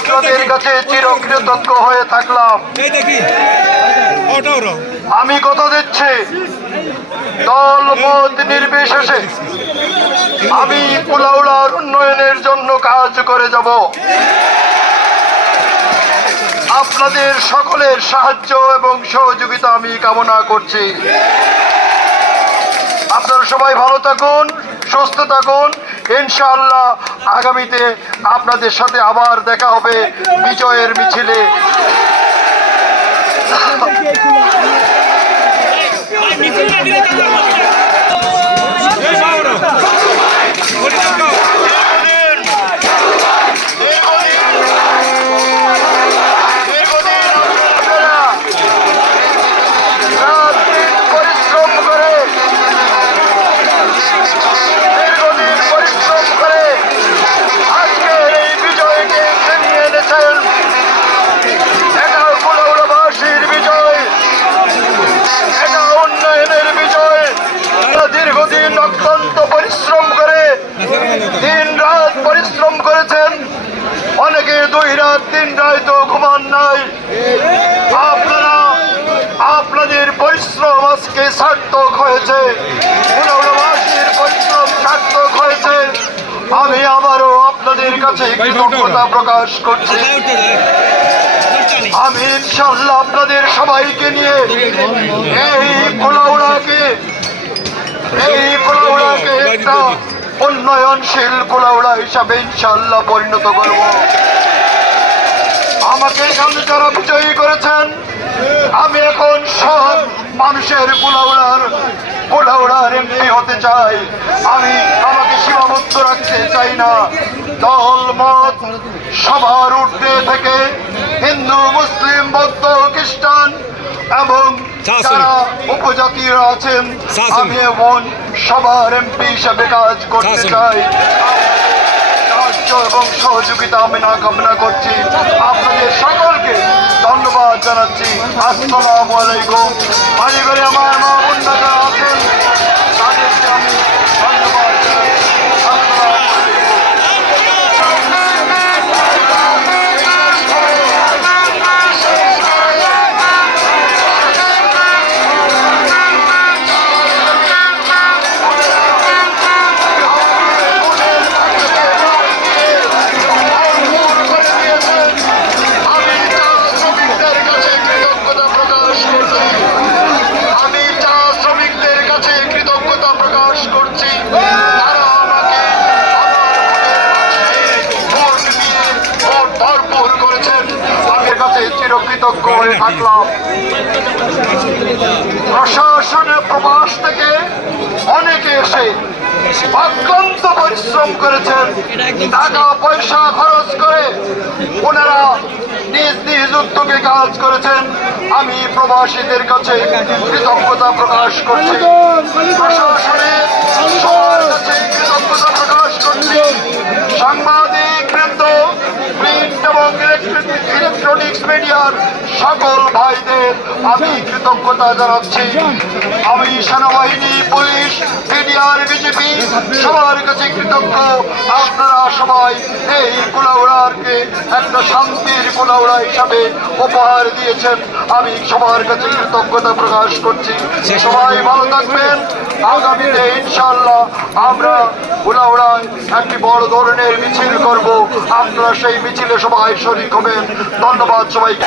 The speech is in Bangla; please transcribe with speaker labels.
Speaker 1: আপনাদের কাছে চিরকৃতজ্ঞ হয়ে থাকলাম। আমি কথা দিচ্ছি। দল মত নির্বিশেষে আমি কুলাউড়ার উন্নয়নের জন্য কাজ করে যাব। আপনাদের সকলের সাহায্য এবং সহযোগিতা আমি কামনা করছি। আপনারা সবাই ভালো থাকুন সুস্থ থাকুন। ইনশাআল্লাহ আগামীতে আপনাদের সাথে আবার দেখা হবে বিজয়ের মিছিলে।
Speaker 2: এই
Speaker 1: আবারও আপনাদের কাছে কৃতজ্ঞতা প্রকাশ করছি। আমি ইনশাল্লাহ আপনাদের সবাইকে নিয়ে এই পোলাউড়াকে এই পোলাউড়াকে একটা উন্নয়নশীল পোলাউড়া হিসাবে ইনশাল্লাহ পরিণত করব। আমাকে এখানে যারা বিজয়ী করেছেন আমি এখন সব মানুষের পোলাউড়ার পোলাউড়ার এমপি হতে চাই। আমি আমাকে সীমাবদ্ধ রাখতে চাই না। দল মত সবার উঠতে থেকে হিন্দু মুসলিম বৌদ্ধ খ্রিস্টান এবং যারা উপজাতিরা আছেন আমি এমন সবার এমপি হিসাবে কাজ করতে চাই। সাহায্য এবং সহযোগিতা আমি না কামনা করছি। আপনাদের সকলকে ধন্যবাদ জানাচ্ছি। আসসালামু আলাইকুম। পরিবারে আমার মা চিরকৃতজ্ঞ হয়ে থাকলাম। প্রশাসনের প্রবাস থেকে অনেকে এসে অত্যন্ত পরিশ্রম করেছেন। টাকা পয়সা খরচ করে ওনারা নিজ নিজ উদ্যোগে কাজ করেছেন। আমি প্রবাসীদের কাছে কৃতজ্ঞতা প্রকাশ করছি। প্রশাসনের সবার কাছে কৃতজ্ঞতা প্রকাশ করছি। সাংবাদিক ইলেকট্রনিক্স মিডিয়ার সকল ভাইদের আমি কৃতজ্ঞতা জানাচ্ছি। আমি সেনাবাহিনী, পুলিশ মিডিয়ার বিজেপি সবার কাছে কৃতজ্ঞ। আপনারা সবাই এই কুলাউড়ারকে একটা শান্তির কুলাউড়া হিসাবে উপহার দিয়েছেন। আমি সবার কাছে কৃতজ্ঞতা প্রকাশ করছি। সবাই ভালো থাকবেন। আগামীতে ইনশাল্লাহ আমরা উড়াউড়ায় একটি বড় ধরনের মিছিল করব। আপনারা সেই মিছিলে সবাই শরিক হবেন। ধন্যবাদ সবাইকে।